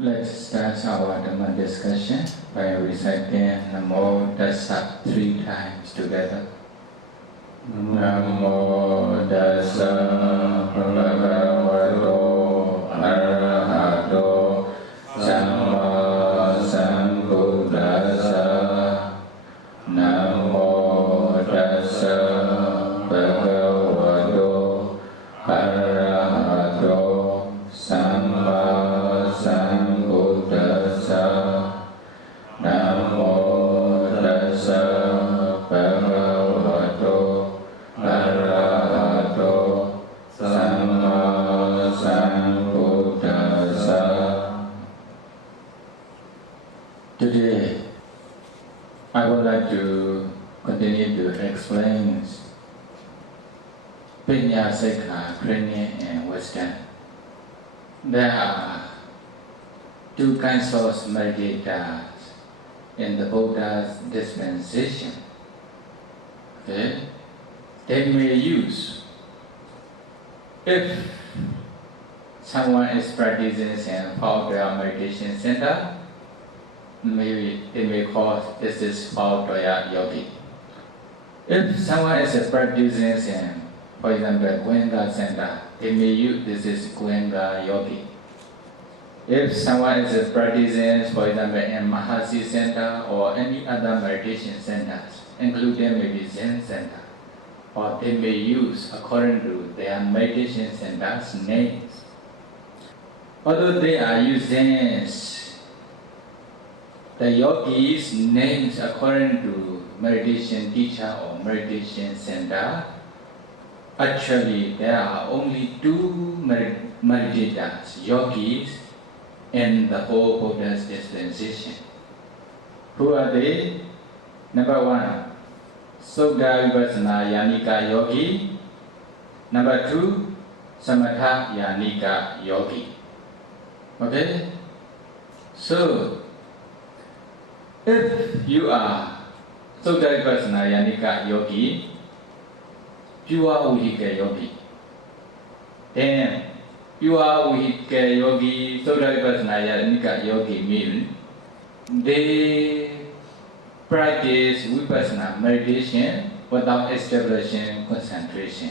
Let's start our Dhamma discussion by reciting Namo Tassa 3 times together. Namo Tassa Bhagavato Arahato Samma Sambuddhassa. Namo Tassa Bhagavato Arahato Samma Namo Tassa Bhagavato Arahato Samma Sambuddhassa. Today, I would like to continue to explain Panya Sikha, training and wisdom. There are two kinds of meditators in the Buddha's dispensation. Okay? They may use, if someone is practicing and follow their meditation center, maybe they may call this is Paudaya Yogi. If someone is practicing and, for example, Goenka center, they may use this is Goenka Yogi. If someone is practicing, for example, in Mahasi Center or any other meditation centers, including maybe Zen Center, or they may use according to their meditation centers' names. Although they are using the yogis' names according to meditation teacher or meditation center, actually there are only two meditators, yogis, in the whole Buddha's dispensation. Who are they? Number one, Sutta Vipassanā Yanika Yogi. Number two, Samatha Yanika Yogi. Okay? So, if you are Sutta Vipassanā Yanika Yogi, pure Vihika Yogi, then pure Vihika Yogi, Sutta Vipassanā Yanika Yogi means they practice Vipassana meditation without establishing concentration.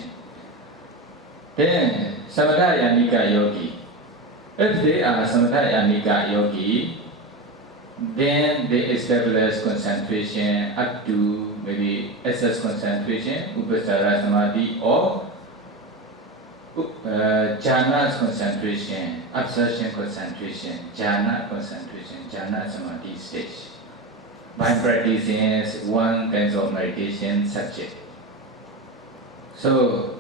Then Samatha Yanika Yogi, if they are Samatha Yanika Yogi, then they establish concentration up to maybe excess concentration, Upassara Samadhi, or jhana's concentration, absorption concentration, jhana concentration, jhana samadhi stage, by practicing one kind of meditation subject. So,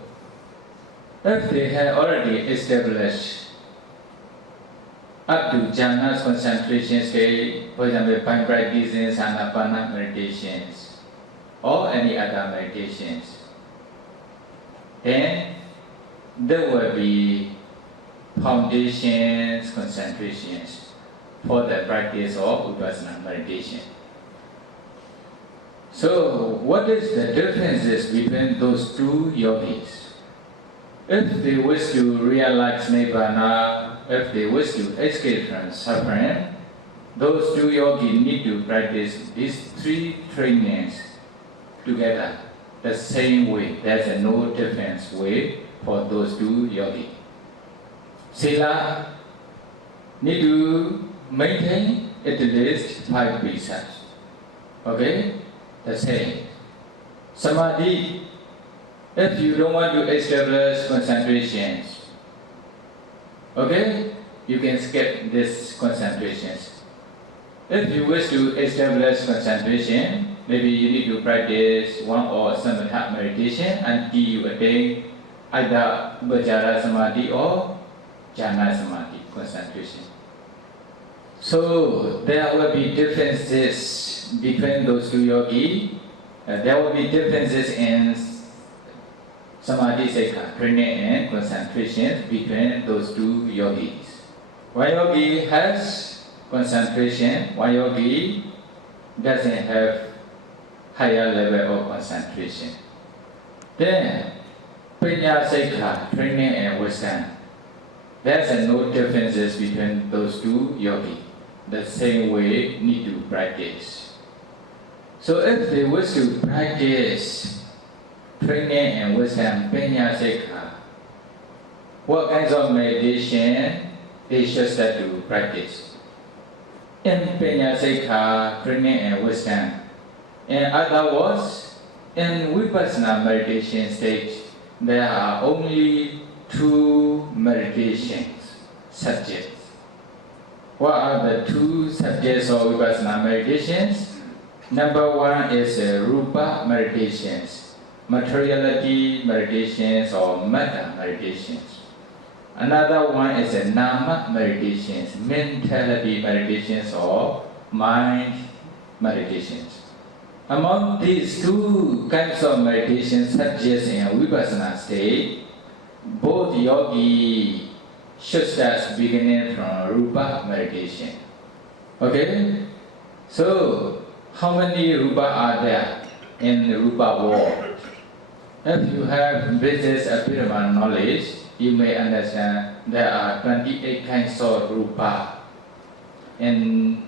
if they have already established up to jhana's concentration stage, for example, by practicing Ānāpāna meditations or any other meditations, then there will be foundations, concentrations for the practice of Vipassana meditation. So, what is the differences between those two yogis? If they wish to realize Nibbana, if they wish to escape from suffering, those two yogis need to practice these three trainings together the same way. There's no difference way for those two yogis. Sila need to maintain at least 5 precepts. Okay? The same. Samadhi, if you don't want to establish concentrations, okay, you can skip these concentrations. If you wish to establish concentration, maybe you need to practice one or Samatha meditation until you attain either Upacara Samadhi or Jhana Samadhi concentration. So there will be differences between those two yogis. There will be differences in Samadhi Sikha, training and concentration between those two yogis. One yogi has concentration, one yogi doesn't have higher level of concentration. Then Panya Sikha, training and wisdom. There's no differences between those two yogi. The same way need to practice. So if they wish to practice prajna and wisdom, panya sikha, what kinds of meditation they should start to practice? In panya sikha, prajna and wisdom. In other words, in Vipassanā meditation stage, there are only two meditations subjects. What are the two subjects of Vipassanā meditations? Number one is Rūpa meditations, materiality meditations or Metta meditations. Another one is Nāma meditations, mentality meditations or mind meditations. Among these two kinds of meditation subjects in Vipassanā state, both yogi should start beginning from Rūpa meditation. Okay? So, how many Rūpa are there in the Rūpa world? If you have business a bit of knowledge, you may understand there are 28 kinds of Rūpa in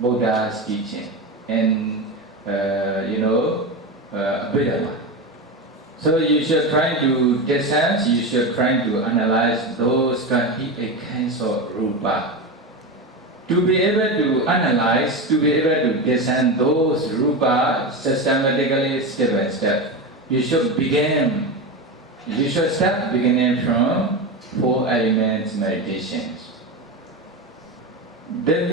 Buddha's teaching. And Abhidhamma. So you should try to discern, you should try to analyze those 28 kinds of Rūpa. To be able to analyze, to be able to discern those Rūpa systematically step by step, you should start beginning from 4 elements meditations. Then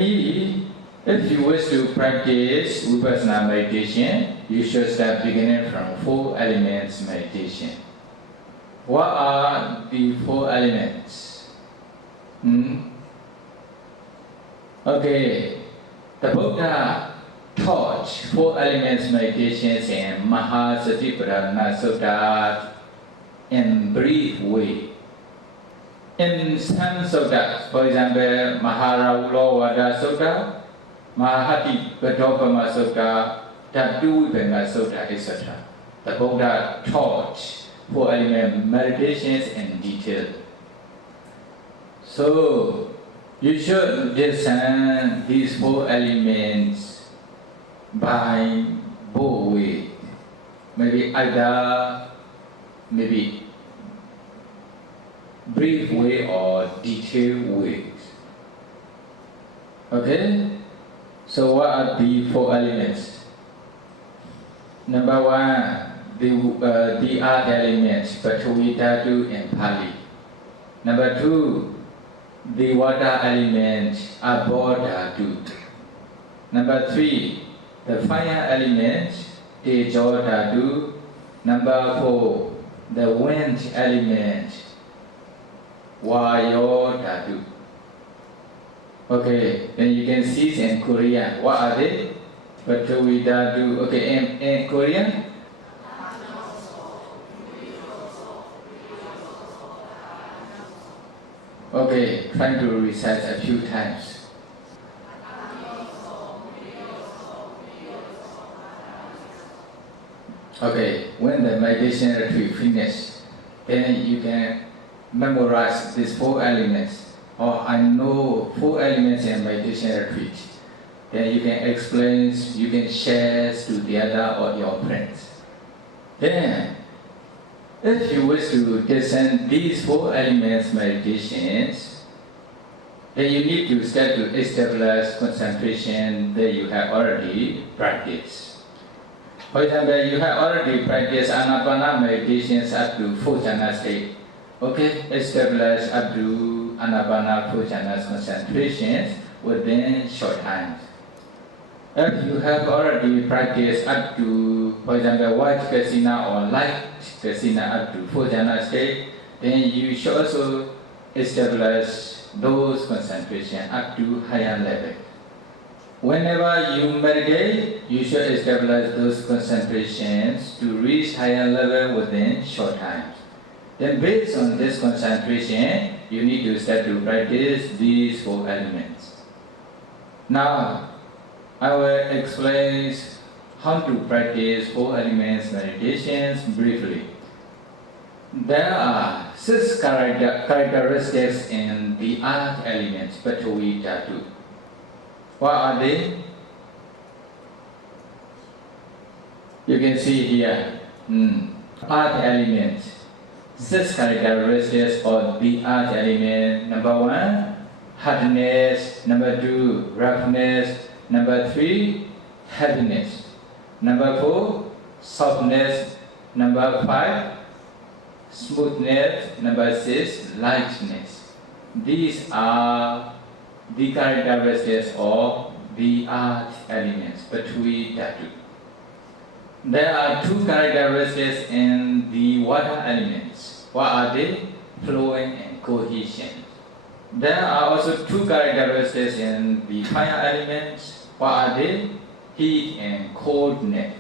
if you wish to practice Vipassanā meditation, you should start beginning from 4 elements meditation. What are the 4 elements? Okay, the Buddha taught 4 elements meditations in Satipatthiphala Sutta in brief way. In some suttas, for example, Maharāhula Sutta, Mahātipatthiphala Sutta, Vipassanā Sutta, etc. The Buddha taught 4 element meditations in detail. So, you should discern these 4 elements by both ways. Maybe either brief way or detailed ways. Okay? So what are the 4 elements? Number 1, the earth elements, Paṭhavi Dhatu in Pali. Number 2, the water element, Abho Dhatu. Number 3, the fire element, Tejo Dhatu. Number 4, the wind element, Vayo Dhatu. Okay, then you can see in Korean. What are they? Paṭhavi Dhatu. Okay, in Korean? Okay, try to recite a few times. Okay, when the meditation retreat finishes, then you can memorize these 4 elements. Or I know 4 elements in meditation retreat. Then you can explain, you can share to the other or your friends. Then, if you wish to discern these 4 elements meditations, then you need to start to establish concentration that you have already practiced. For example, you have already practiced Ānāpāna meditations up to 4 jhana state. Okay, establish up to Ānāpāna 4 jhana concentrations within short time. If you have already practiced up to, for example, white Kasina or light Kasina up to 4 jhana state, then you should also establish those concentration up to higher level. Whenever you meditate, you should establish those concentrations to reach higher level within short time. Then based on this concentration, you need to start to practice these 4 elements. Now, I will explain how to practice 4 elements meditations briefly. There are 6 characteristics in the earth elements, Prithvi Dhatu. What are they? You can see here, earth element. 6 characteristics of the earth element. Number 1, hardness. Number 2, roughness. Number 3, heaviness. Number 4, softness. Number 5, smoothness. Number 6, lightness. These are the characteristics of the earth elements, Prithvi Dhatu. There are 2 characteristics in the water elements. What are they? Flowing and cohesion. There are also 2 characteristics in the fire elements. What are they? Heat and coldness.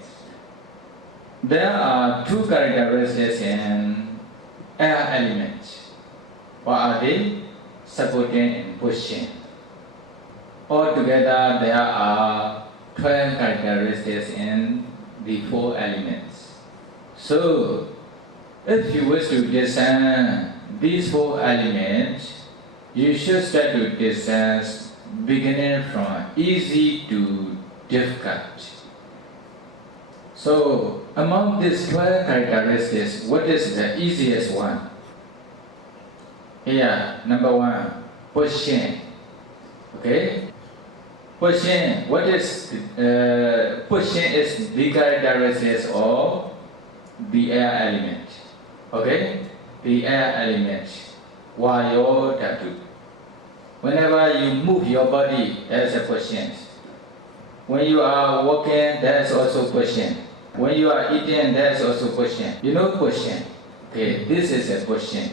There are 2 characteristics in air elements. What are they? Supporting and pushing. Altogether, there are 12 characteristics in the 4 elements. So, if you wish to discern these 4 elements, you should start to discern beginning from easy to difficult. So, among these 12 characteristics, what is the easiest one? Here, number 1, pushing. Okay? Pushing, what is pushing is the characteristics of the air element. Okay? The air element. Vayo Dhatu. Whenever you move your body, there is a pushing. When you are walking, there is also pushing. When you are eating, there is also pushing. You know pushing. Okay, this is a pushing.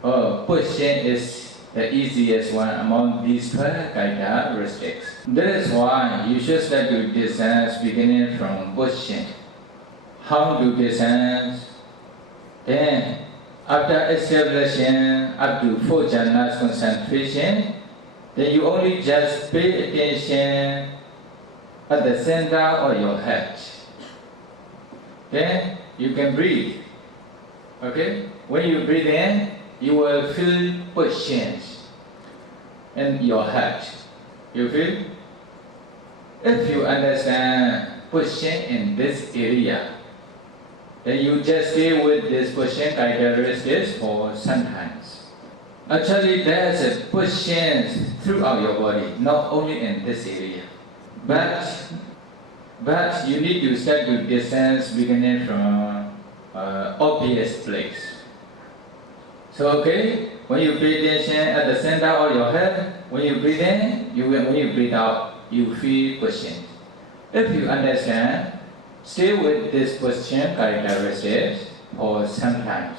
Pushing is the easiest one among these 12 characteristics. That is why you should start to discern beginning from pushing. How to discern? Then, after establishing up to 4 jhanas concentration, then you only just pay attention at the center of your head. Then you can breathe. Okay? When you breathe in, you will feel pushing in your head. You feel? If you understand pushing in this area, then you just stay with this pushing characteristics for some times. Actually, there's a pushing throughout your body, not only in this area. But you need to start to distance beginning from obvious place. So, okay, when you pay attention at the center of your head, when you breathe in, when you breathe out, you feel pushing. If you understand, stay with this pushing characteristics for some times.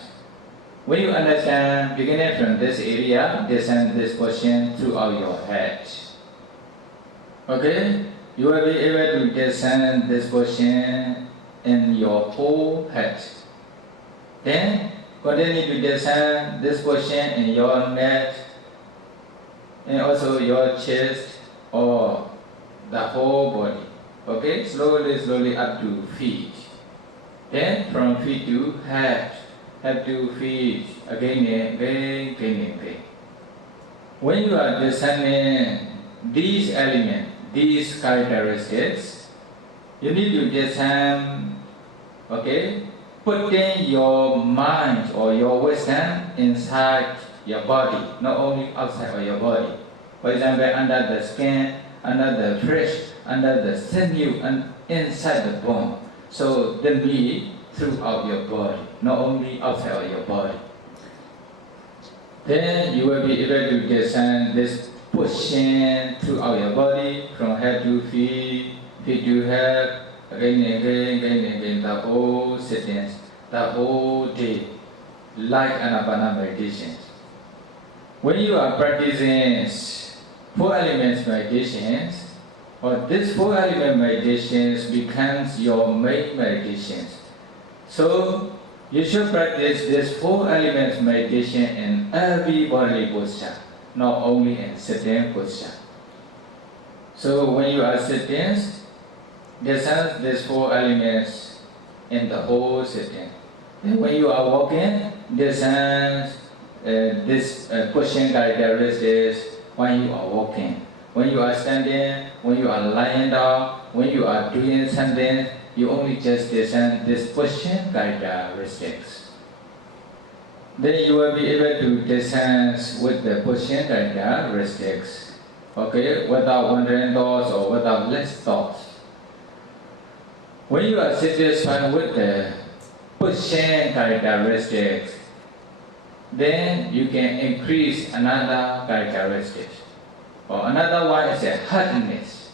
When you understand, beginning from this area, descend this pushing throughout your head. Okay, you will be able to descend this pushing in your whole head. Then, continue to descend this portion in your neck and also your chest or the whole body. Okay, slowly up to feet. Then from feet to head to feet, again. When you are descending these elements, these characteristics, you need to descend, okay, putting your mind or your wisdom inside your body, not only outside of your body. For example, under the skin, under the flesh, under the sinew, and inside the bone. So then be throughout your body, not only outside of your body. Then you will be able to descend this pushing throughout your body, from head to feet, feet to head, again, the whole sittings, the whole day, like Ānāpāna meditations. When you are practicing 4 elements meditations, or this 4 element meditations becomes your main meditations. So you should practice this 4 elements meditation in every bodily posture, not only in sitting posture. So when you are sitting, descend these 4 elements in the whole sitting. And when you are walking, descend this pushing characteristics when you are walking. When you are standing, when you are lying down, when you are doing something, you only just descend this pushing characteristics. Then you will be able to descend with the pushing characteristics, okay, without wandering thoughts or without less thoughts. When you are satisfied with the pushing characteristics, then you can increase another characteristic. Or another one is a hardness.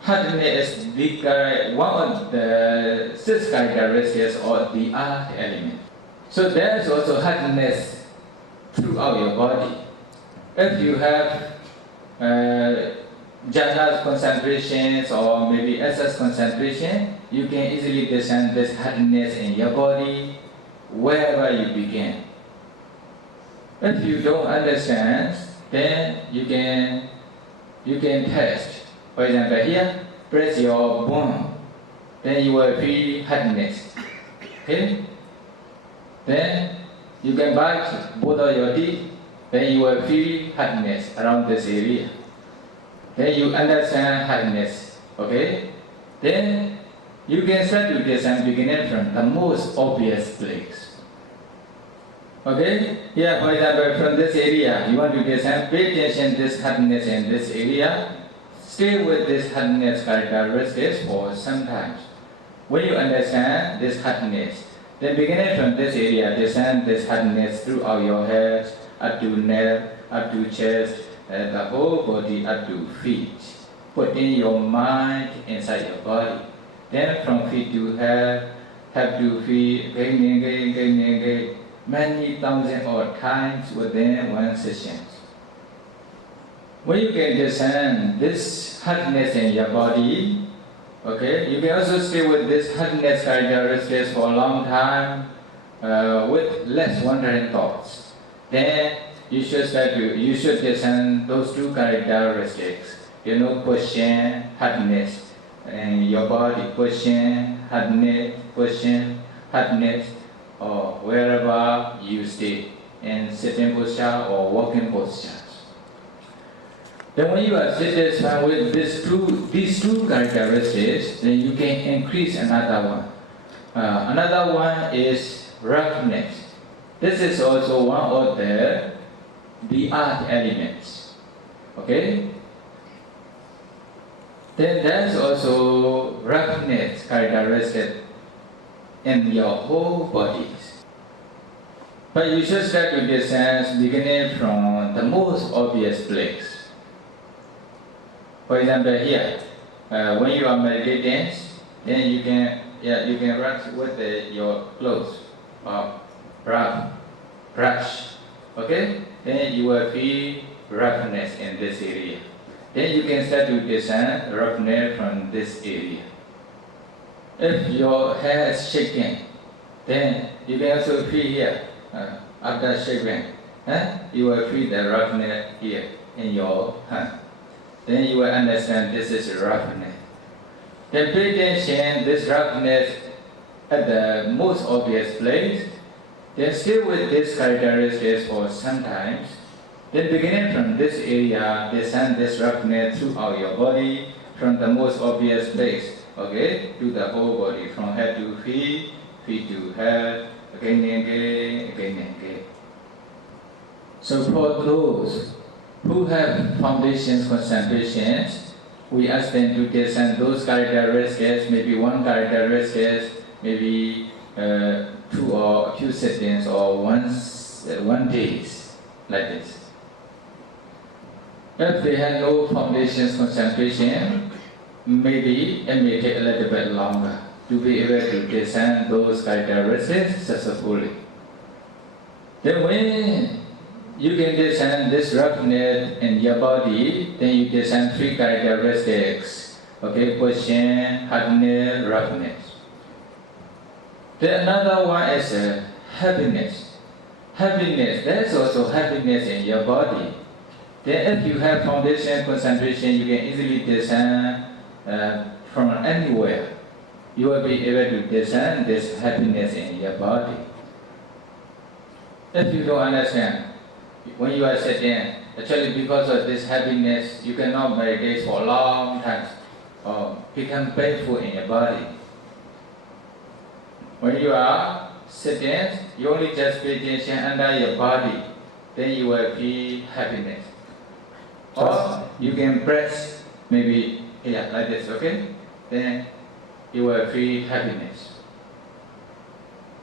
Hardness is the one of the 6 characteristics or the earth element. So there is also hardness throughout your body. If you have jhana concentrations or maybe excess concentration, you can easily descend this hardness in your body wherever you begin. If you don't understand, then you can test. For example, here, press your bone, then you will feel hardness. Okay? Then you can bite both of your teeth, then you will feel hardness around this area. Then you understand hardness. Okay? Then you can start to descend beginning from the most obvious place. Okay? Here, for example, from this area, you want to descend, pay attention to this hardness in this area. Stay with this hardness characteristics for some time. When you understand this hardness, then beginning from this area, descend this hardness throughout your head, up to neck, up to chest, the whole body up to feet. Putting your mind inside your body. Then from feet to head to feet, many thousands of times within one session. When you can descend this hardness in your body, okay, you can also stay with this hardness characteristics for a long time with less wandering thoughts. Then you should descend those 2 characteristics. You know, pushing, hardness, and your body pushing, hardness, or wherever you stay, in sitting posture or walking postures. Then when you are satisfied with these two characteristics, then you can increase another one. Another one is roughness. This is also one of the earth elements. Okay? Then there's also roughness characteristic in your whole bodies. But you should start to descend beginning from the most obvious place. For example, here, when you are meditating, then you can rub with your clothes or brush. Okay? Then you will feel roughness in this area. Then you can start to descend roughness from this area. If your hair is shaking, then you can also feel here. After shaking, you will feel the roughness here in your hand. Then you will understand this is roughness. Then pay attention this roughness at the most obvious place. Then stay with this characteristics for some time. Then beginning from this area, descend this roughness throughout your body from the most obvious place, okay, to the whole body, from head to feet, feet to head, again and again, again and again. So for those who have foundations concentrations, we ask them to descend those characteristics, maybe one characteristic, maybe 2 or a few seconds or one day, like this. If they have no foundations concentration, maybe it may take a little bit longer to be able to descend those characteristics successfully. Then when you can descend this roughness in your body, then you descend 3 characteristics. Okay, pushing, hardness, roughness. Then another one is happiness. Happiness, there is also happiness in your body. Then if you have foundation concentration, you can easily descend from anywhere. you will be able to discern this happiness in your body. If you don't understand, when you are sitting, actually because of this happiness, you cannot meditate for a long time or become painful in your body. When you are sitting, you only just pay attention under your body, then you will feel happiness. Or you can press maybe here like this, okay? Then you will feel happiness.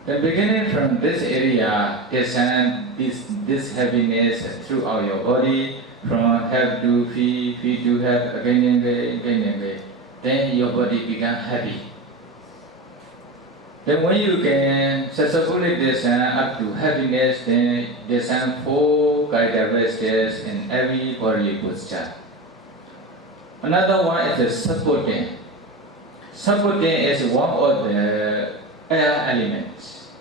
Then beginning from this area, discern this happiness throughout your body, from head to feet, feet to head, again and again. Then your body becomes happy. Then when you can successfully discern up to happiness, then discern 4 characteristics in every bodily posture. Another one is the supporting. Supporting is one of the air elements.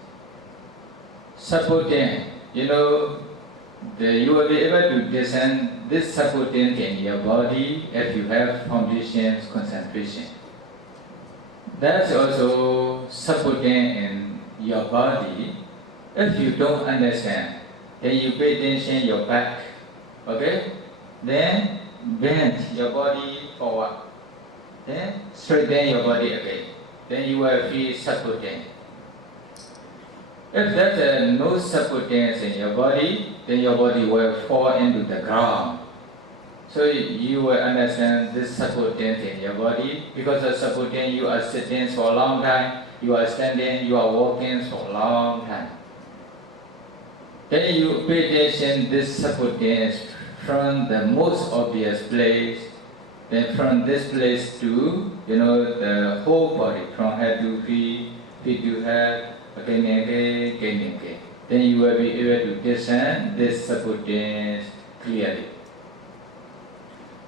Supporting, you will be able to discern this supporting in your body if you have foundation concentration. That's also supporting in your body. If you don't understand, then you pay attention to your back, okay? Then bend your body forward. Then straighten your body again. Then you will feel supporting. If there's no supportance in your body, then your body will fall into the ground. So you will understand this supportance in your body. Because of supportance, you are sitting for a long time, you are standing, you are walking for a long time. Then you pay attention this supportance from the most obvious place, then from this place to, the whole body, from head to feet, feet to head, again and again. Then you will be able to discern this supportance clearly.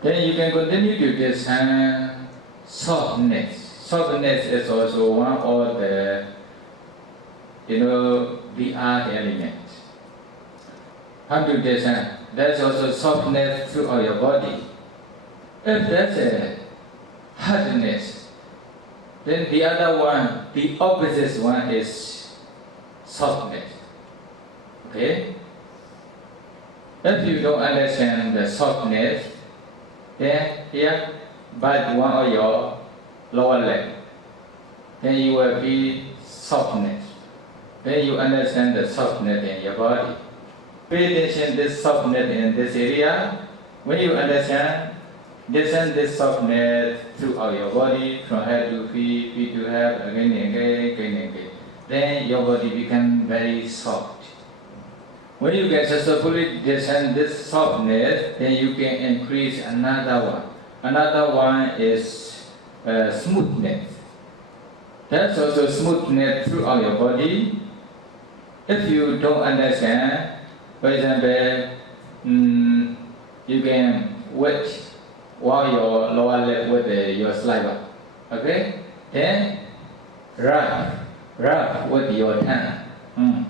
Then you can continue to discern softness. Softness is also one of the, the art elements. How to discern? There's also softness throughout your body. If there's a hardness, then the other one, the opposite one is softness. Okay? If you don't understand the softness, then here, bite one of your lower leg. Then you will feel softness. Then you understand the softness in your body. Pay attention to this softness in this area. When you understand, discern this softness throughout your body, from head to feet, feet to head, again and again. Then your body becomes very soft. When you can successfully discern this softness, then you can increase another one. Another one is smoothness. That's also smoothness throughout your body. If you don't understand, for example, you can wet while your lower lip with your saliva. Okay? Then rub with your tongue.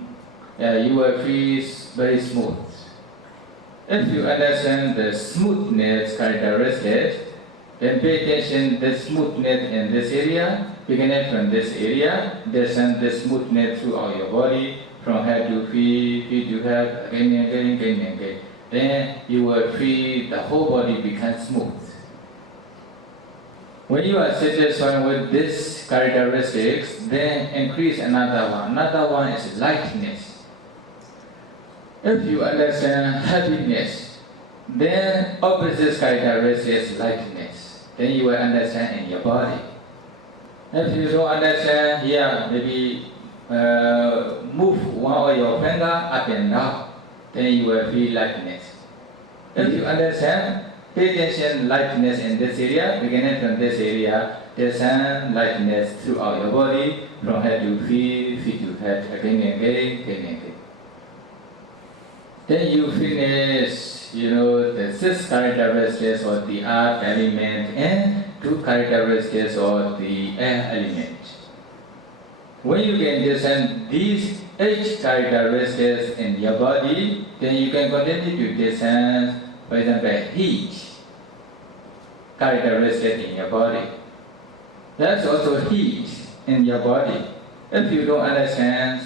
You will feel very smooth. If you understand the smoothness characteristics, then pay attention to the smoothness in this area, beginning from this area, discern the smoothness throughout your body, from head to feet, feet to head, again and again. Then you will feel the whole body become smooth. When you are satisfied with these characteristics, then increase another one. Another one is lightness. If you understand happiness, then opposite characteristics is lightness. Then you will understand in your body. If you don't understand here, maybe move one of your finger up and down, then you will feel lightness. If you understand, pay attention lightness in this area, beginning from this area, discern lightness throughout your body, from head to feet, feet to head, again and again. Then you finish, the 6 characteristics of the earth element and 2 characteristics of the air element. When you can discern these 8 characteristics in your body, then you can continue to discern, for example, heat characteristic in your body. There's also heat. in your body. If you don't understand,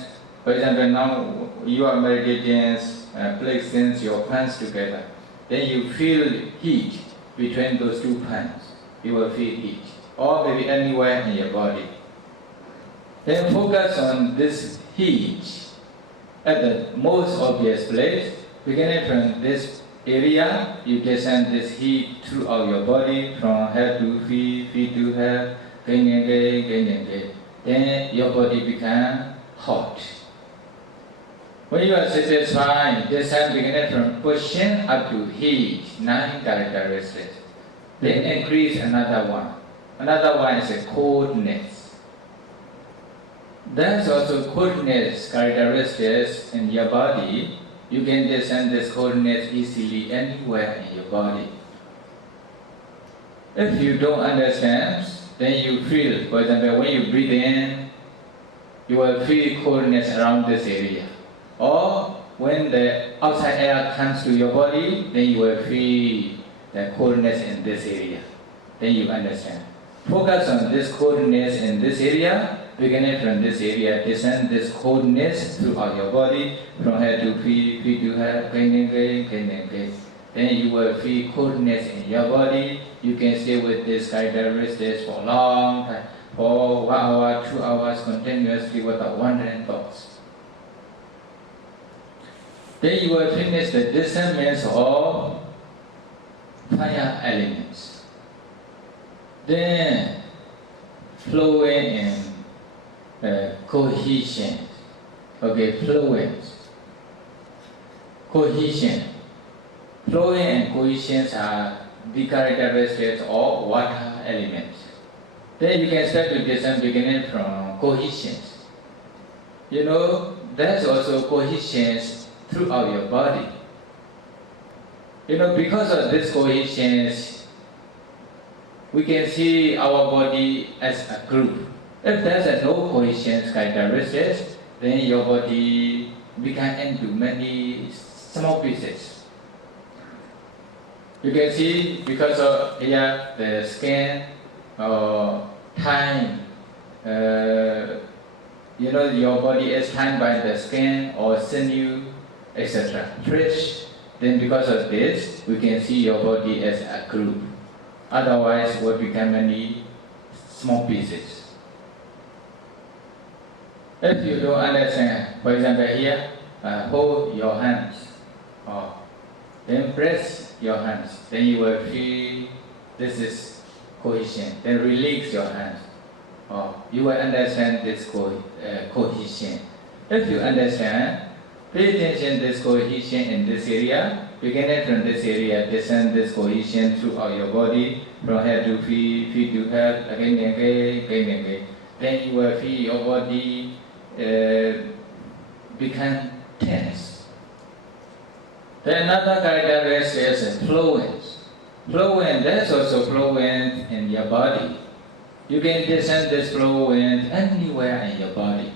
for example, now you are meditating, placing your palms together, then you feel heat between those two palms. You will feel heat, or maybe anywhere in your body. Then focus on this heat at the most obvious place. Beginning from this area, you can send this heat throughout your body, from head to feet, feet to head, then your body becomes hot. When you are satisfied, this time beginning from pushing up to heat, 9 characteristics. Then increase another one. Another one is a coldness. There's also coldness characteristics in your body. You can descend this coldness easily anywhere in your body. If you don't understand, then you feel, for example, when you breathe in, you will feel coldness around this area. Or when the outside air comes to your body, then you will feel the coldness in this area. Then you understand. Focus on this coldness in this area. Beginning from this area, descend this coldness throughout your body, from head to feet, feet to head, then you will feel coldness in your body. You can stay with this characteristics for a long time, for 1 hour, 2 hours continuously without wandering thoughts. Then you will finish the discernment of fire elements. Then flowing in cohesion. Okay, flowing. Cohesion. Flowing and cohesion are the characteristics of water elements. Then you can start to discern beginning from cohesion. You know, there's also cohesion throughout your body. You know, because of this cohesion, we can see our body as a group. If there's no cohesion characteristics, then your body becomes into many small pieces. You can see because of here the skin or time, you know, your body is tied by the skin or sinew, etc. Fish. Then because of this, we can see your body as a group. Otherwise, it will become many small pieces. If you don't understand, for example here, hold your hands, or then press your hands, then you will feel this is cohesion. Then release your hands, or you will understand this cohesion. If you understand, pay attention to this cohesion in this area. Beginning from this area, descend this cohesion throughout your body, from head to feet, feet to head, again. Then you will feel your body become tense. Then another characteristic is flowing. Flowing, there's also flowing in your body. You can descend this flowing anywhere in your body.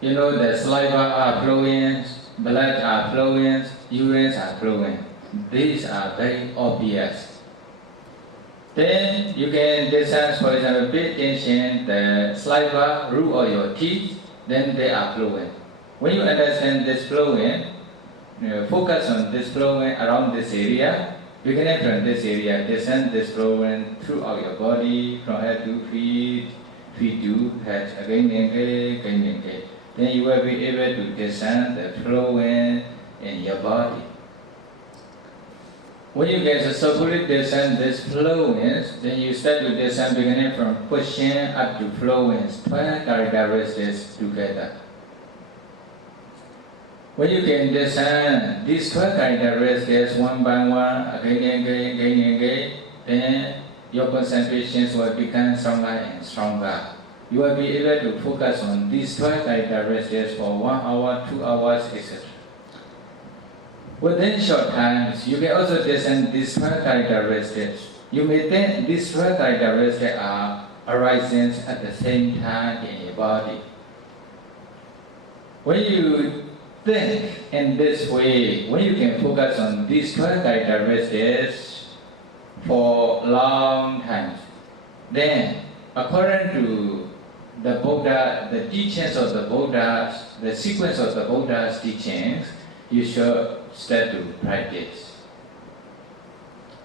You know, the saliva are flowing, blood are flowing, urine are flowing. These are very obvious. Then you can descend, for example, pay attention, the saliva, root of your teeth, then they are flowing. When you understand this flowing, focus on this flowing around this area. Beginning from this area, descend this flowing throughout your body, from head to feet, feet to head, again. Then you will be able to descend the flowing in your body. When you get successfully descend this flowing, then you start to descend beginning from pushing up to flowing, 12 characteristics together. When you can descend these 12 characteristics one by one, again, then your concentrations will become stronger and stronger. You will be able to focus on these 12 characteristics for 1 hour, 2 hours, etc. Within short times, you can also descend these 12 characteristics. You may think these 12 characteristics are arising at the same time in your body. When you think in this way, when you can focus on these 12 characteristics for long times, then according to the Buddha, the teachings of the Buddha, the sequence of the Buddha's teachings, you should start to practice.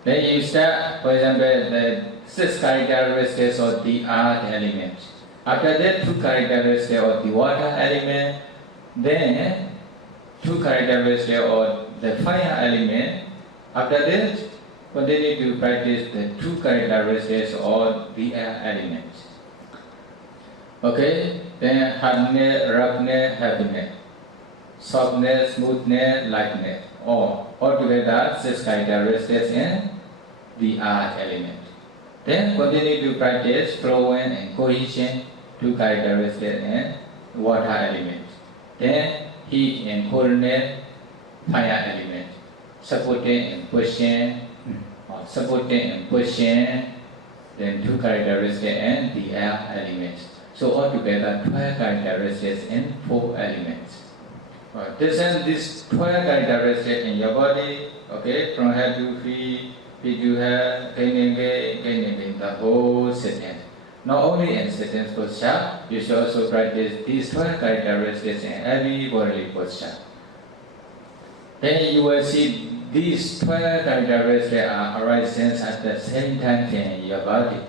Then you start, for example, the 6 characteristics of the earth element. After that, 2 characteristics of the water element. Then 2 characteristics of the fire element. After that, continue to practice the 2 characteristics of the air element. Okay, then hardness, roughness, heaviness, softness, smoothness, lightness, all together 6 characteristics in the earth element. Then continue to practice flowing and cohesion, 2 characteristics in water element. Then heat and coldness, fire element. Supporting and pushing, then 2 characteristics in the air element. So altogether 12 characteristics in 4 elements. These 12 characteristics in your body, okay, from head to feet to head, gaining the whole sentence. Not only in sentence posture, you should also practice these 12 characteristics in every bodily posture. Then you will see these 12 characteristics are arising at the same time in your body.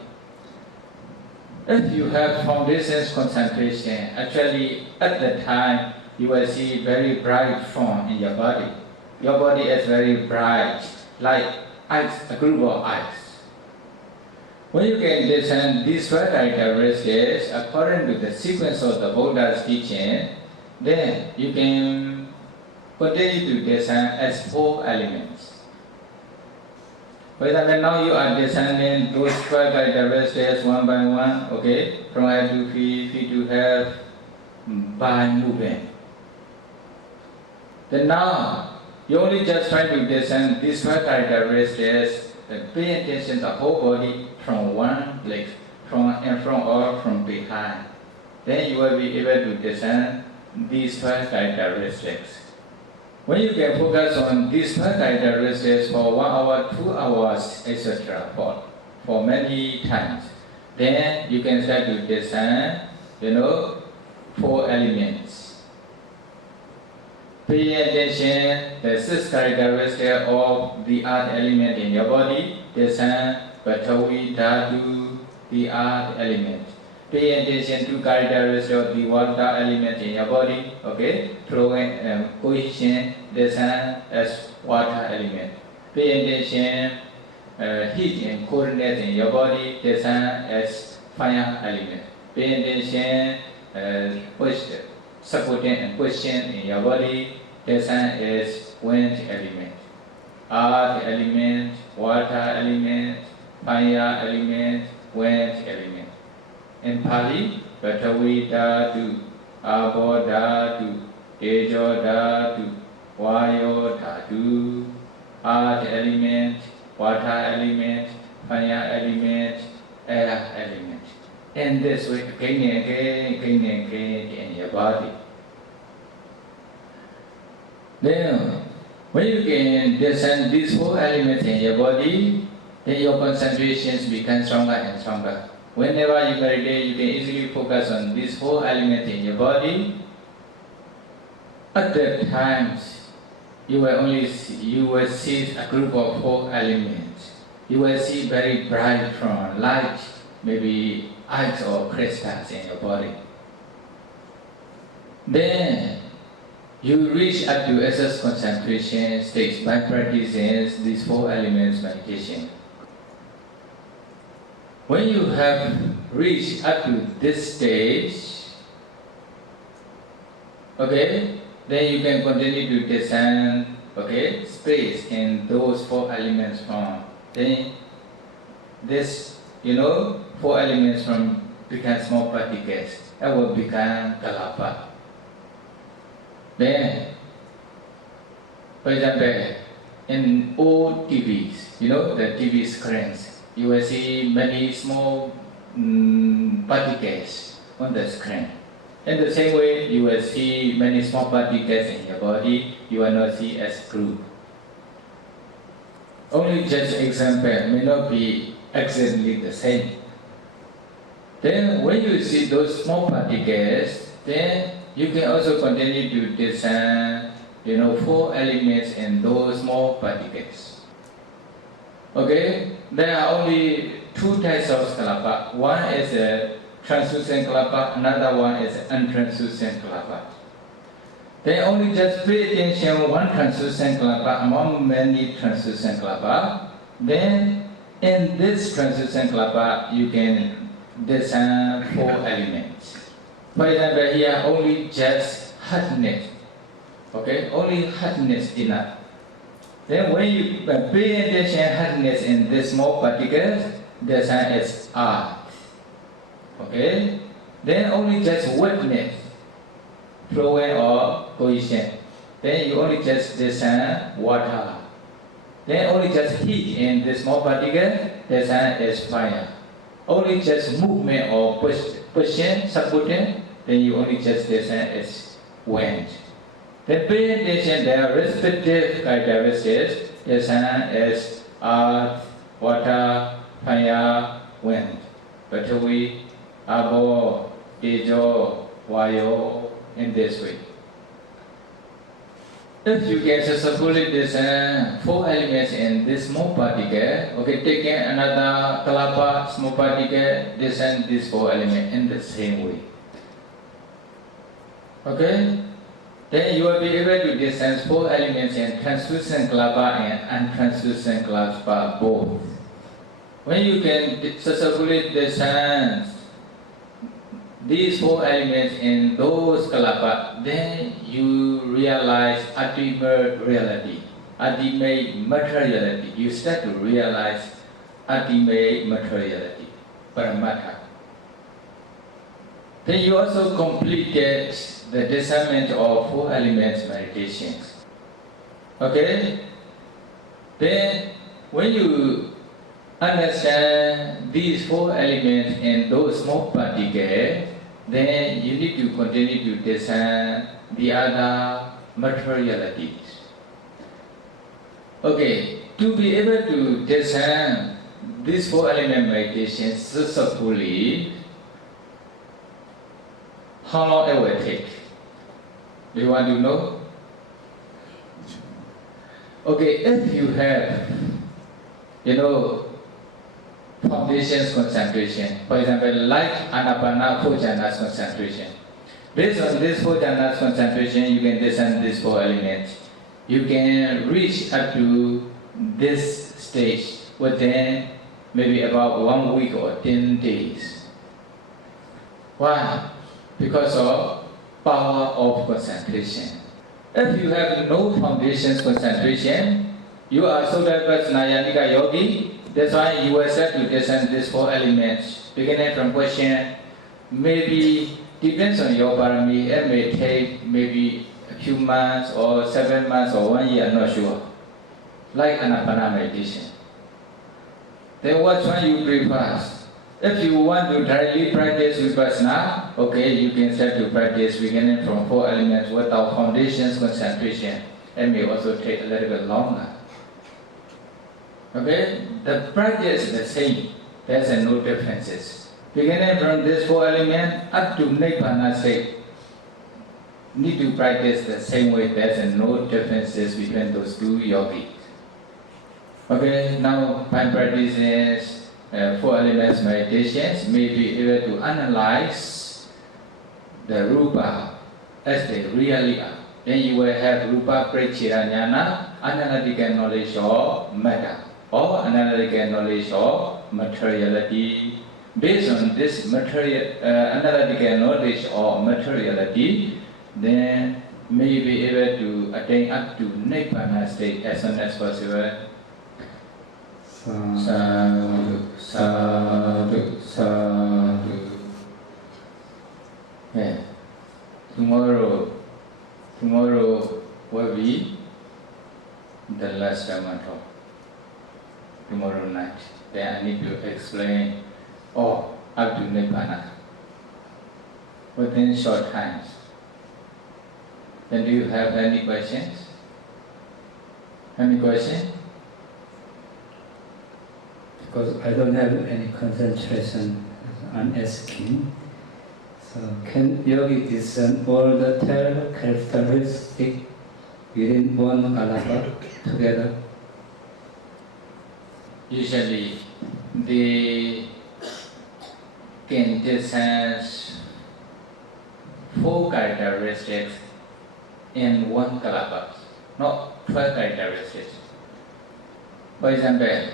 If you have foundations concentration, actually at the time you will see very bright form in your body. Your body is very bright, like ice, a group of ice. When you can discern these 12 characteristics according to the sequence of the Buddha's teaching, then you can continue to discern as 4 elements. For example, now you are discerning those 12 characteristics one by one, okay, from head to feet, feet to head, by moving. Then now, you only just try to discern these 12 characteristics, pay attention to the whole body from one place, from in front or from behind. Then you will be able to discern these 12 characteristics. When you can focus on these 12 characteristics for 1 hour, 2 hours, etc., for many times, then you can start to discern, 4 elements. Pay attention the 6 characteristics of the earth element in your body, discern Patavi Dhatu, the earth element. Pay attention to characteristics of the water element in your body, okay? Flowing and cohesion, discern as water element. Pay attention heat and coldness in your body, discern as fire element. Pay attention supporting and pushing in your body, discern as wind element. Earth element, water element, fire element, wind element. In Pali, Patavi Dhatu, Abo Dhatu, Tejo Dhatu, Vayo Dhatu, earth element, water element, fire element, air element. In this way, again in your body. Then, when you can discern these 4 elements in your body, then your concentrations become stronger and stronger. Whenever you meditate, you can easily focus on these 4 elements in your body. At that times, you will see a group of 4 elements. You will see very bright from light, maybe ice or crystals in your body. Then you reach up to excess concentration stage by practicing these 4 elements meditation. When you have reached up to this stage, okay, then you can continue to discern, okay, space in those 4 elements from. Then this, 4 elements from become small particles. That will become kalapa. Then, for example, in old TVs, the TV screens, you will see many small particles on the screen. In the same way, you will see many small particles in your body, you will not see as group. Only just example may not be exactly the same. Then when you see those small particles, then you can also continue to discern, 4 elements in those small particles. Okay, there are only 2 types of kalapa. One is a translucent kalapa, another one is untranslucent kalapa. Then only just pay attention one translucent kalapa among many translucent kalapa. Then in this translucent kalapa, you can discern 4 elements. For example, here only just hardness. Okay, only hardness enough. Then when you pay attention hardness in this small particles, discern is earth. Okay, then only just wetness, flowing or cohesion. Then you only just discern water. Then only just heat in this small particle, discern is fire. Only just movement or pushing, supporting, then you only just discern is wind. Then pay attention their respective characteristics, discern is earth, water, fire, wind. Prithvi, Abo, Tejo, Vayo, in this way. If you can successfully discern 4 elements in this small particle, okay, taking another kalapa small particle, discern these 4 elements in the same way. Okay? Then you will be able to discern 4 elements in translucent kalapa and untranslucent kalapa both. When you can successfully discern these 4 elements in those kalapa, then you realize ultimate reality, ultimate materiality. You start to realize ultimate materiality, Paramatha. Then you also completed the discernment of 4 elements meditations. Okay? Then when you understand these 4 elements in those small particles, then you need to continue to discern the other materialities. Okay, to be able to discern these 4 element meditations successfully, how long it will take? Do you want to know? Okay, if you have, foundations concentration, for example, like Ānāpāna 4 jhanas concentration. Based on this 4 jhanas concentration, you can discern these 4 elements. You can reach up to this stage within maybe about 1 week or 10 days. Why? Because of power of concentration. If you have no foundations concentration, you are Sotāpattiphala yogi. That's why you will start to discern these 4 elements. Beginning from question, maybe depends on your parami, it may take maybe a few months or 7 months or 1 year, I'm not sure. Like Ānāpāna meditation. Then which one you prefer? If you want to directly practice Vipassanā, okay, you can start to practice beginning from 4 elements without foundations concentration. It may also take a little bit longer. Okay, the practice is the same. There's no differences. Beginning from this 4 elements up to Ānāpānassati, need to practice the same way. There's no differences between those 2 yogis. Okay, now my practice is 4 elements meditations may be able to analyze the Rūpa as they really are. Then you will have Rūpa Preccheda Jnana, analytical knowledge of matter, or analytical knowledge of materiality. Based on this analytical knowledge of materiality, then may be able to attain up to Nibbana state as soon as possible. Sadhu, sadhu, sadhu. Yeah. Tomorrow will be the last mantra. Tomorrow night. Then I need to explain all up to Nibbana within short times. Then do you have any questions? Any question? Because I don't have any concentration. I'm asking. So can yogi discern all the 12 characteristics within one kalapa together? Usually, they can discern 4 characteristics in one kalapa, not 12 characteristics. For example,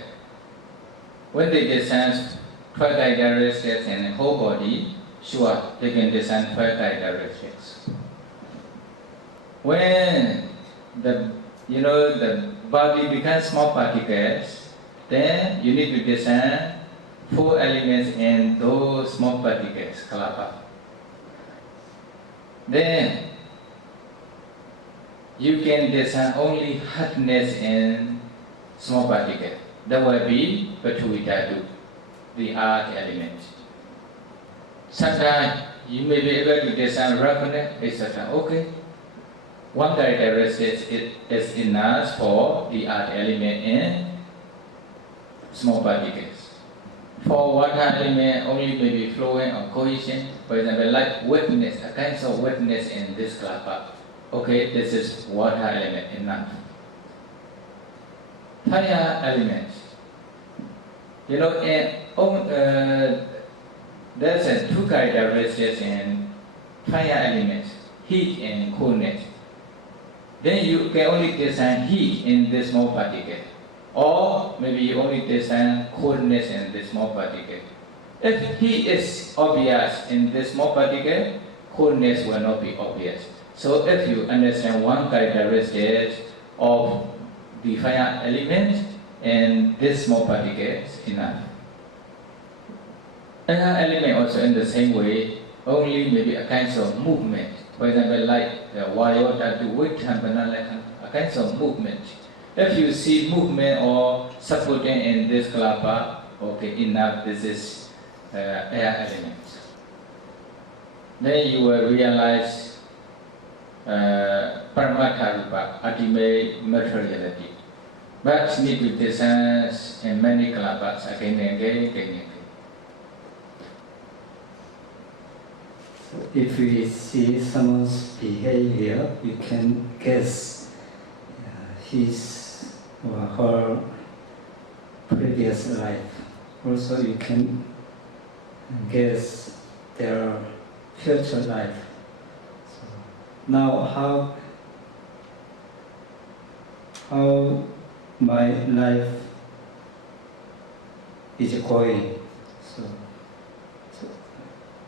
when they discern 12 characteristics in the whole body, sure, they can discern 12 characteristics. When the body becomes small particles, then you need to discern 4 elements in those small particles, kalapa. Then you can discern only hardness in small particle. That will be Paṭhavi Dhatu, the earth element. Sometimes you may be able to discern roughness, etc. Okay. One characteristic is enough for the earth element in small particles. For water element, only maybe flowing or cohesion. For example, like wetness, a kind of wetness in this kalapa. Okay, this is water element enough. Fire element. There's 2 characteristics in fire elements, heat and coolness. Then you can only discern heat in this small particle, or maybe you only discern coolness in this small particle. If heat is obvious in this small particle, coolness will not be obvious. So if you understand one characteristic of the fire element and this small particle is enough. Another element also in the same way, only maybe a kind of movement. For example, like the Vayota to Vithampanalaka, a kind of movement. If you see movement or supporting in this kalapa, okay, enough, this is air element. Then you will realize Paramatha Rūpa, ultimate materiality. But need to discern in many kalapas again and again. If we see someone's behavior, we can guess his or her previous life. Also, you can guess their future life. So now, how my life is going. So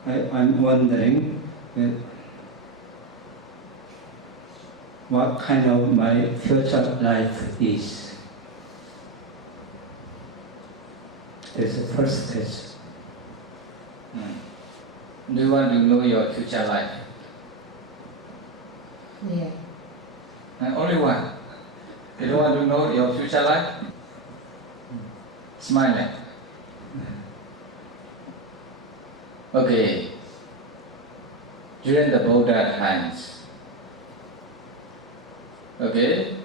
I'm wondering what kind of my future life is. That's the first question. Do you want to know your future life? Yeah. Only one. You don't want to know your future life? Smile. Okay. During the Buddha times, okay,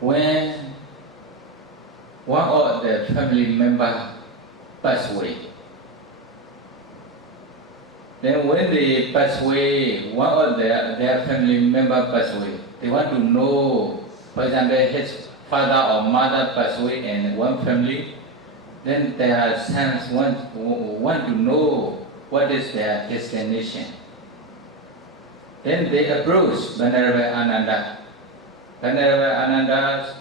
when one of the family member passed away, then when they pass away, one of their family member passed away, they want to know, for example, his father or mother passed away in one family, then their sons want to know what is their destination. Then they approach Venerable Ananda. Venerable Ananda,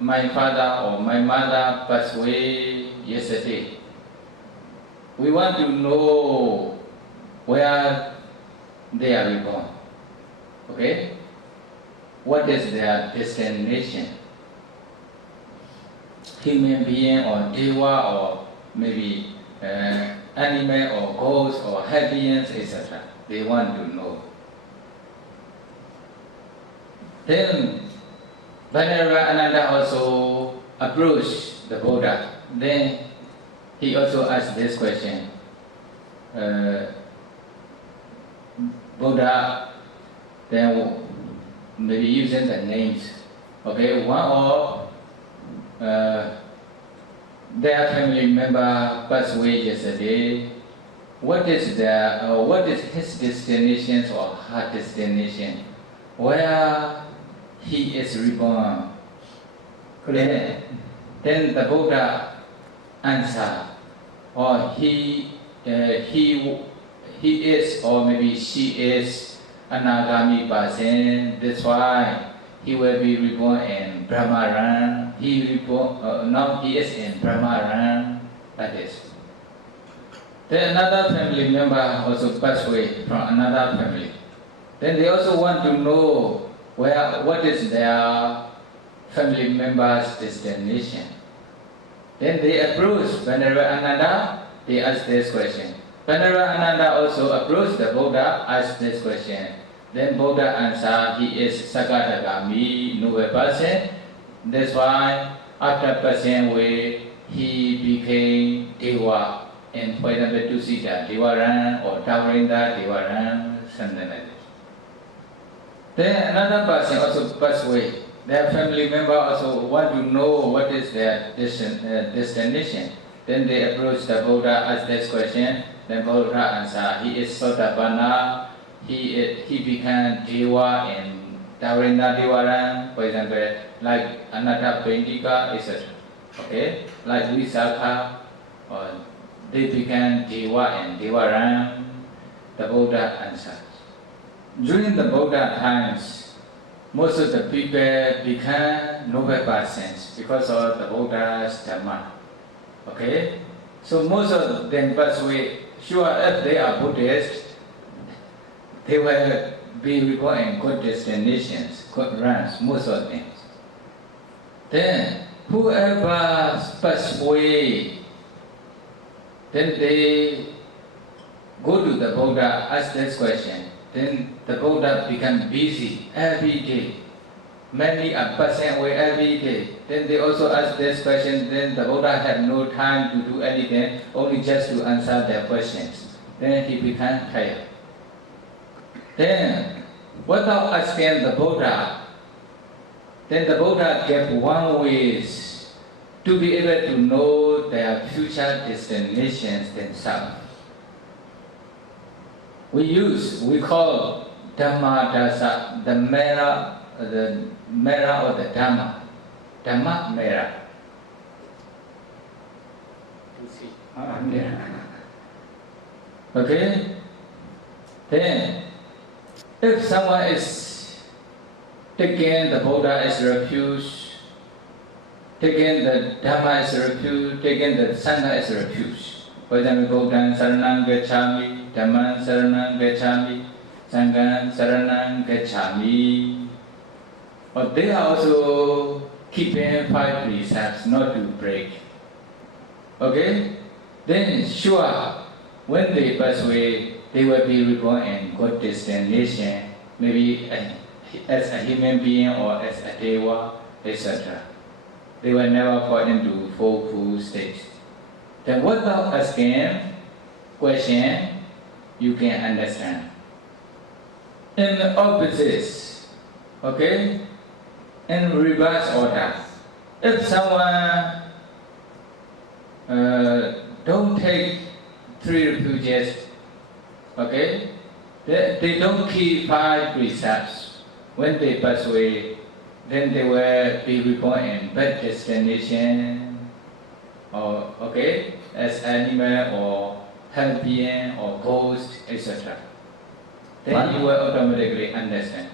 my father or my mother passed away yesterday. We want to know where they are reborn. Okay? What is their destination? Human being or deva or maybe animal or ghost or beings, etc. They want to know. Then Venerable Ananda also approached the Buddha. Then he also asked this question. Buddha, then maybe using the names. Okay, one of their family member passed away yesterday. what is his destination or her destination, where he is reborn. Then the Buddha answer, or he is, or maybe she is anagami person. That's why he will be reborn in Brahmaran. Now he is in Brahmaran. That is. Then another family member also passed away from another family. Then they also want to know what is their family member's destination. Then they approach Venerable Ananda. They ask this question. Venerable Ananda also approached the Buddha, asked this question. Then Buddha answered, he is Sakadagami, noble person. That's why after passing away, he became Deva. And for example, Tusita Devaran or Tavarinda Devaran, something like this. Then another person also passed away. Their family member also want to know what is their destination. Then they approach the Buddha, ask this question. Then Buddha answered, he is Sotāpattiphala. He became Deva in Tavarinda Devaran, for example, like Ānāpānasati, etc. Okay, like Visakha, or they became Deva and Devaran. The Buddha answered. During the Buddha times, most of the people became noble persons because of the Buddha's Dhamma. Okay? So most of them pass away. Sure, if they are Buddhists, they will be reborn in good destinations, good ranks, most of them. Then, whoever passed away, then they go to the Buddha, ask this question. Then the Buddha become busy every day. Many are passing away every day. Then they also ask this question. Then the Buddha had no time to do anything, only just to answer their questions. Then he became tired. Then, without asking the Buddha, then the Buddha gave one wish to be able to know their future destinations themselves. We call Dhamma Dasa, the mirror of the Dhamma. Dhamma mirror. Okay? Then, if someone is taking the Buddha as refuge, taking the Dhamma as refuge, taking the Sangha as refuge. For example, Buddhaṃ saranam gacchāmi, Dhammaṃ saranam gacchāmi, Sanghaṃ saranam gacchāmi. But they are also keeping 5 precepts not to break. Okay? Then sure, when they pass away, they will be reborn in good destination, maybe as a human being or as a Deva, etc. They will never fall into fourfold states. Then without asking question, you can understand. In the opposites, okay, in reverse order, if someone don't take 3 refuges, okay, they don't keep 5 precepts. When they pass away, then they will be reborn in bad destination, or okay, as animal or hell being or ghost, etc. Then you will automatically understand.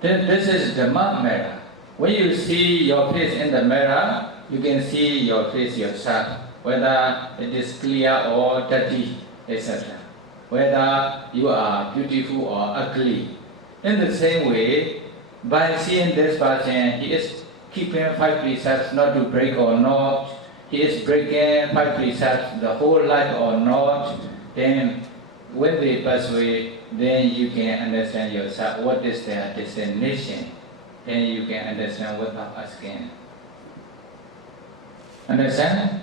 Then this is the mirror. When you see your face in the mirror, you can see your face yourself, whether it is clear or dirty, etc. Whether you are beautiful or ugly. In the same way, by seeing this person, he is keeping 5 precepts not to break or not. He is breaking 5 precepts the whole life or not. Then when they pass away, then you can understand yourself what is their destination. Then you can understand without asking. Understand?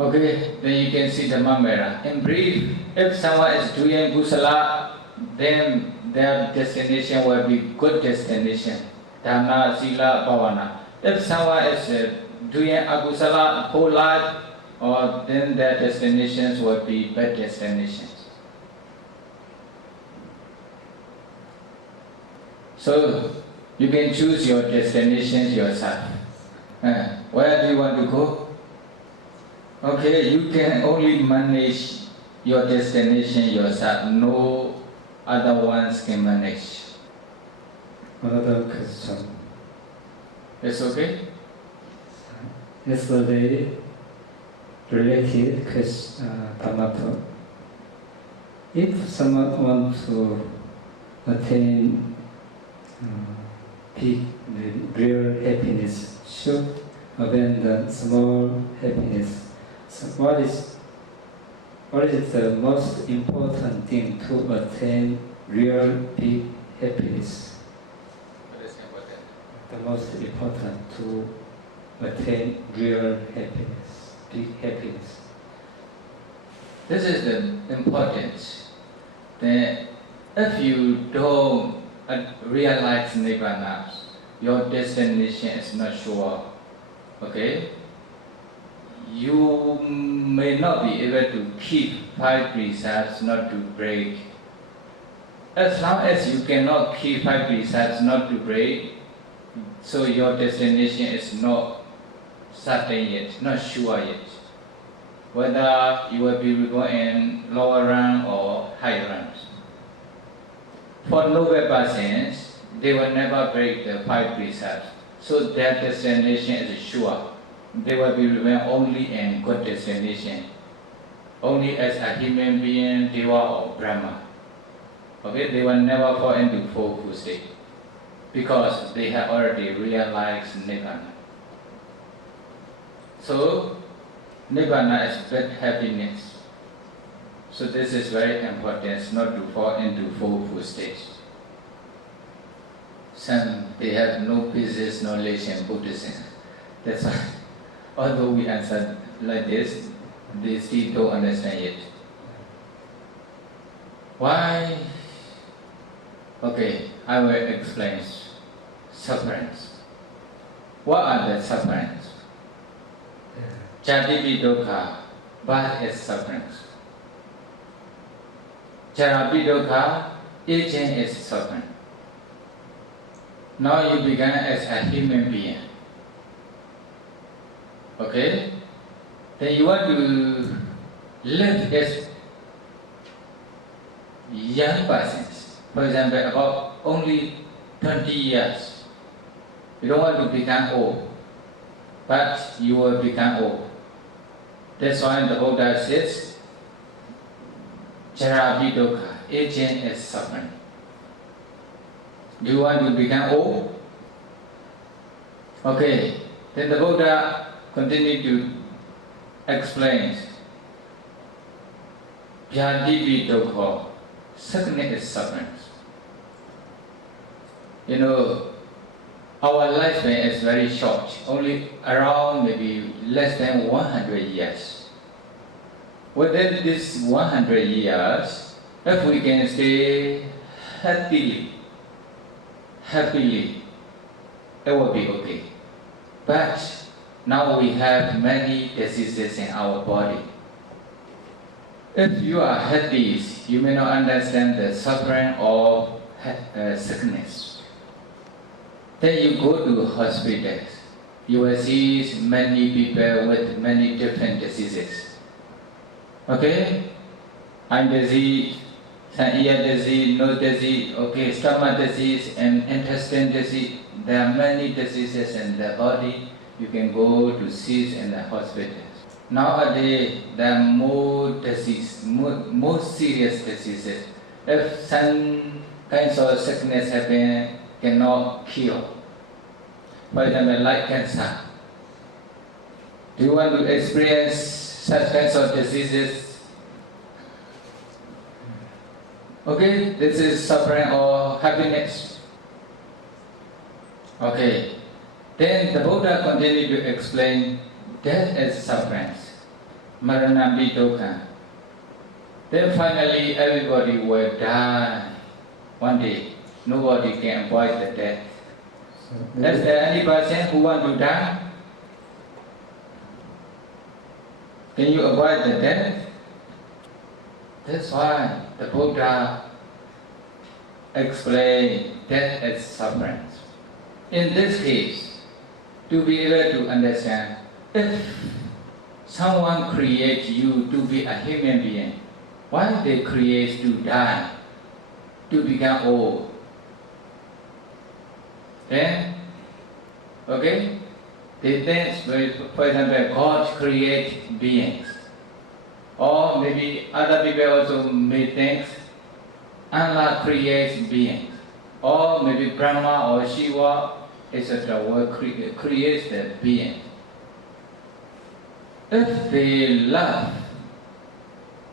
Okay, then you can see the Dhamma. In brief, if someone is doing kusala, then their destination will be good destination. Dhamma, sila, bhavana. If someone is doing akusala whole life, or then their destinations will be bad destinations. So you can choose your destinations yourself. Where do you want to go? Okay, you can only manage your destination yourself. No other ones can manage. Another question. It's okay? Yesterday, related question, Samatha. If someone wants to attain big, real happiness, should abandon small happiness. So what is the most important thing to attain real big happiness? What is important? The most important to attain real happiness, big happiness. This is the importance. That if you don't realize Nibbana, your destination is not sure. Okay? You may not be able to keep 5 precepts not to break. As long as you cannot keep 5 precepts not to break, so your destination is not certain yet, not sure yet. Whether you will be reborn in lower rank or higher ranks. For noble persons, they will never break the 5 precepts, so their destination is sure. They will be remain only in good destination, only as a human being, Deva or Brahma. Okay, they will never fall into fourfold state because they have already realized Nibbana. So, Nibbana is great happiness. So this is very important, not to fall into fourfold state. Some, they have no business knowledge in Buddhism. That's why, although we answer like this, they still don't understand yet. Why? Okay, I will explain sufferings. What are the sufferings? Jati dukkha, birth is sufferings. Jarapi dukkha, aging is suffering. Now you begin as a human being. Okay? Then you want to live as young persons. For example, about only 20 years. You don't want to become old, but you will become old. That's why the Buddha says, Jarapi dukkha, aging is suffering. Do you want to become old? Okay, then the Buddha continued to explain. Vyādipi dukkha, sickness is suffering. You know, our lifespan is very short, only around maybe less than 100 years. Within this 100 years, if we can stay happily, it will be okay. But now we have many diseases in our body. If you are happy, you may not understand the suffering of sickness. Then you go to hospitals. You will see many people with many different diseases. Okay? Eye disease, ear disease, nose disease, okay, stomach disease, and intestine disease. There are many diseases in the body. You can go to see in the hospitals. Nowadays, there are more disease, more serious diseases. If some kinds of sickness happen, cannot cure. For example, like cancer. Do you want to experience such kinds of diseases? Okay, this is suffering or happiness. Okay, then the Buddha continued to explain death is suffering. Maranapi dukkha. Then finally everybody will die one day. Nobody can avoid the death. Is there any person who wants to die? Can you avoid the death? That's why the Buddha explained death as suffering. In this case, to be able to understand, if someone creates you to be a human being, why they create to die, to become old? Then, okay, they think, for example, God creates beings. Or maybe other people also may think Allah creates beings. Or maybe Brahma or Shiva, etc. will create the beings. If they love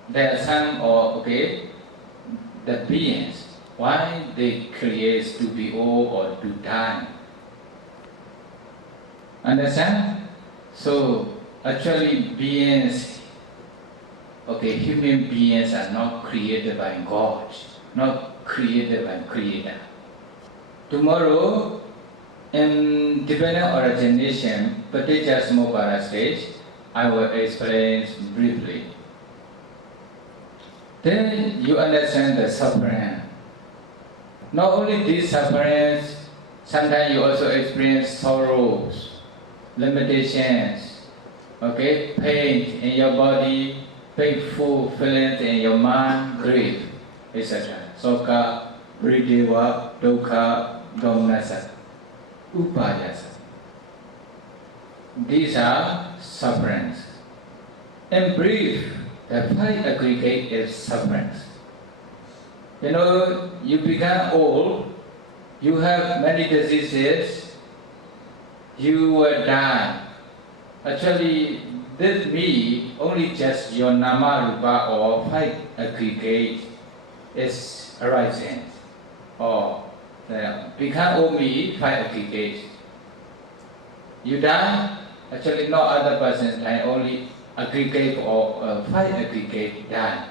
their son or the beings, why they create to be old or to die? Understand? So actually beings, human beings are not created by God, not created by Creator. Tomorrow, in Divine Origination, Paticca stage, I will explain briefly. Then you understand the suffering. Not only these sufferings, sometimes you also experience sorrows, limitations, pain in your body, painful feelings in your mind, grief, etc. Soka, Prideva, Dukkha, Domnasa, Upayasa. These are sufferings. In brief, the five aggregate is sufferings. You become old, you have many diseases, you will die. Actually, this me, only just your Nāma, Rūpa or five aggregate is arising. Or become old me, five aggregate. You die, actually no other person die, only aggregate or five aggregate die.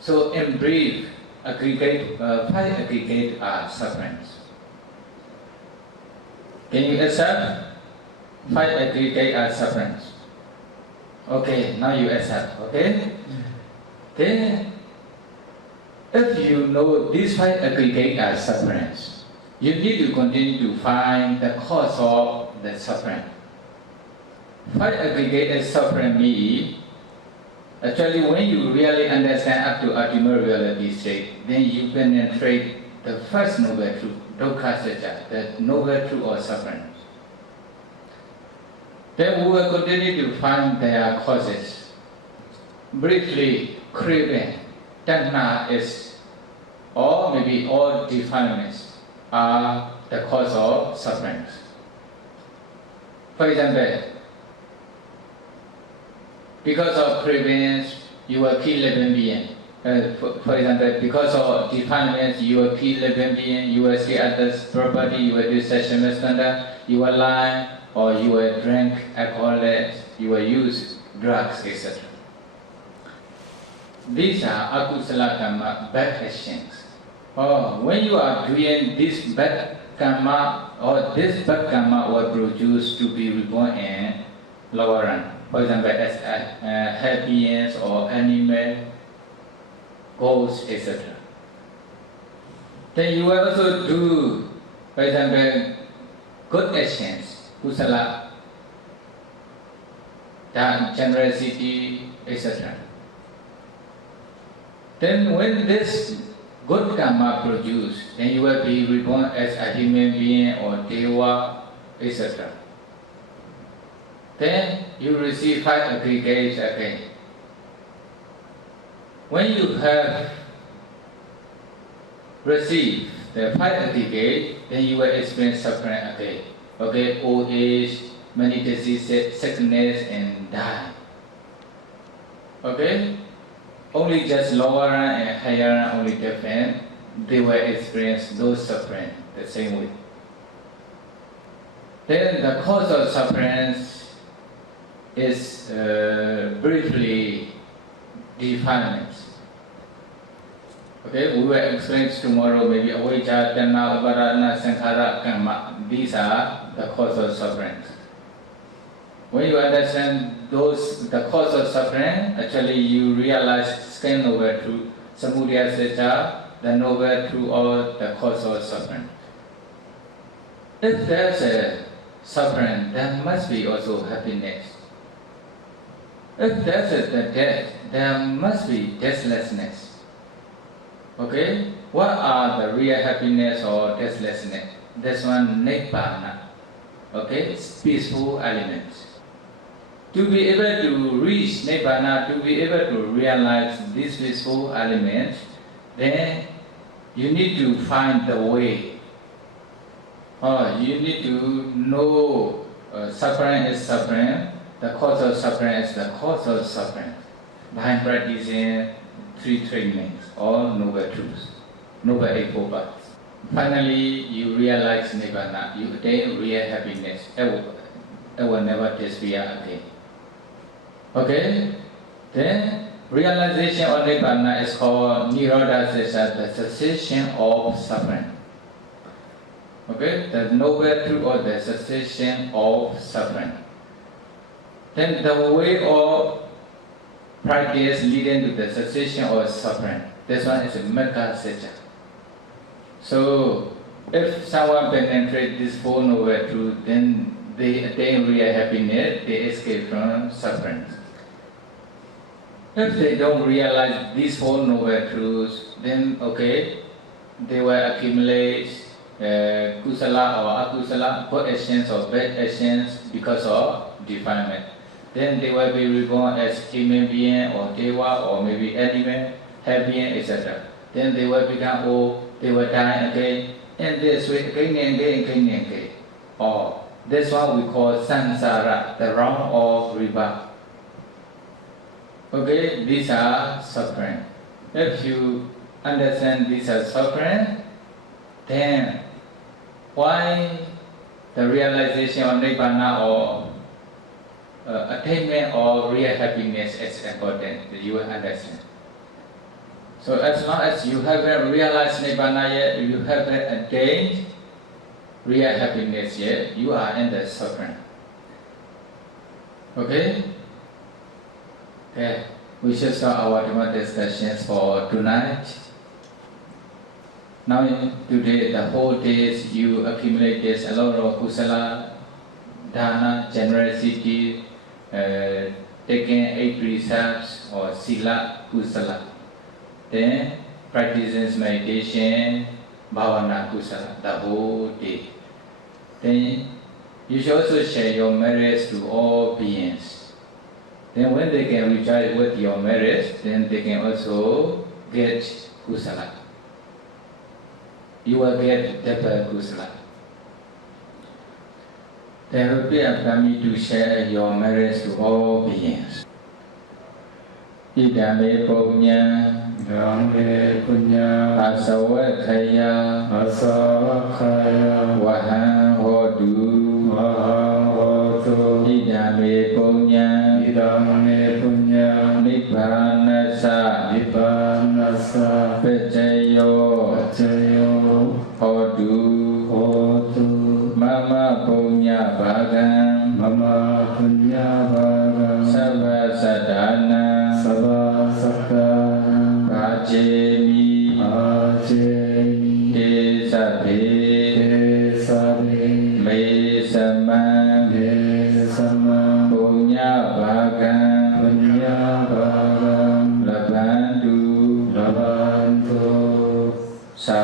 So in brief, five aggregate are sufferings. Can you accept? Five aggregate are sufferings. Okay, now you accept, okay? Then, if you know these five aggregate are sufferings, you need to continue to find the cause of the suffering. Five aggregate is suffering me. Actually, when you really understand up to ultimate reality state, then you penetrate the first noble truth, dukkha satya, the noble truth or suffering. Then we will continue to find their causes. Briefly, craving, tanha is, or maybe all defilements are the cause of sufferings. For example, because of cravings, you will kill living being. For example, because of defilements, you will kill living being, you will steal others' property, you will do sexual misconduct, you will lie, or you will drink alcohol, you will use drugs, etc. These are akusala karma, bad actions. Or when you are doing this bad karma, or this bad karma will produce to be reborn in lower run. For example, as head beings or animal, ghosts, etc. Then you will also do, for example, good actions, kusala, generosity, etc. Then when this good karma produced, then you will be reborn as a human being or deva, etc. Then you receive five aggregates again. When you have received the five aggregate, then you will experience suffering again. Old age, many diseases, sickness, and die. Only just lower and higher only different, they will experience those suffering the same way. Then the cause of sufferings is briefly defilements. We will explain tomorrow maybe avijja, tanha, uparana, sankhara, karma. These are the cause of sufferings. When you understand the cause of suffering, actually you realize second noble truth, Samudaya, the noble truth or the cause of suffering. If there's a suffering, there must be also happiness. If there's the death, there must be deathlessness. Okay? What are the real happiness or deathlessness? This one, Nāma. Okay? It's peaceful elements. To be able to reach Nāma, to be able to realize these peaceful elements, then you need to find the way. You need to know suffering is suffering, the cause of suffering is the cause of suffering. By practicing three trainings, all noble truths, noble eightfold paths. Finally, you realize Nirvana, you attain real happiness. It will never disappear again. Okay? Then, realization of Nirvana is called Nirodha, the cessation of suffering. Okay? The noble truth or the cessation of suffering. Then the way of practice leading to the cessation of suffering. This one is a Magga Secca. So, if someone penetrates this Four Noble Truths, then they attain real happiness, they escape from suffering. If they don't realize these Four Noble Truths, then okay, they will accumulate kusala or akusala, good actions or bad actions because of defilement. Then they will be reborn as human being or deva or maybe animal, happy being, etc. Then they will become old, they will die again, and this way again and again, again and again. Or this one we call samsara, the round of rebirth. Okay, these are suffering. If you understand these are suffering, then why the realization of Nibbana or attainment of real happiness is important, you will understand. So as long as you haven't realized Nibbana yet, you haven't attained real happiness yet, you are in the suffering. Okay? Okay, we should start our Dhamma discussions for tonight. Now today, the whole days you accumulate this a lot of kusala, dana, generosity, taking 8 precepts or sila, kusala. Then practices meditation, bhavana, kusala, the whole day. Then you should also share your merits to all beings. Then when they can rejoice with your merits, then they can also get kusala. You will get double kusala. There will be a permit to share your merits to all beings. Idame punya, Idame punya, asawakaya, wahang hodu, idame punya, Vipassanā, Pacayo, hodu, mama punya bhagang, sabha sadhana, bhajemi, desabe, me sama, punya bhagang, labantu, sa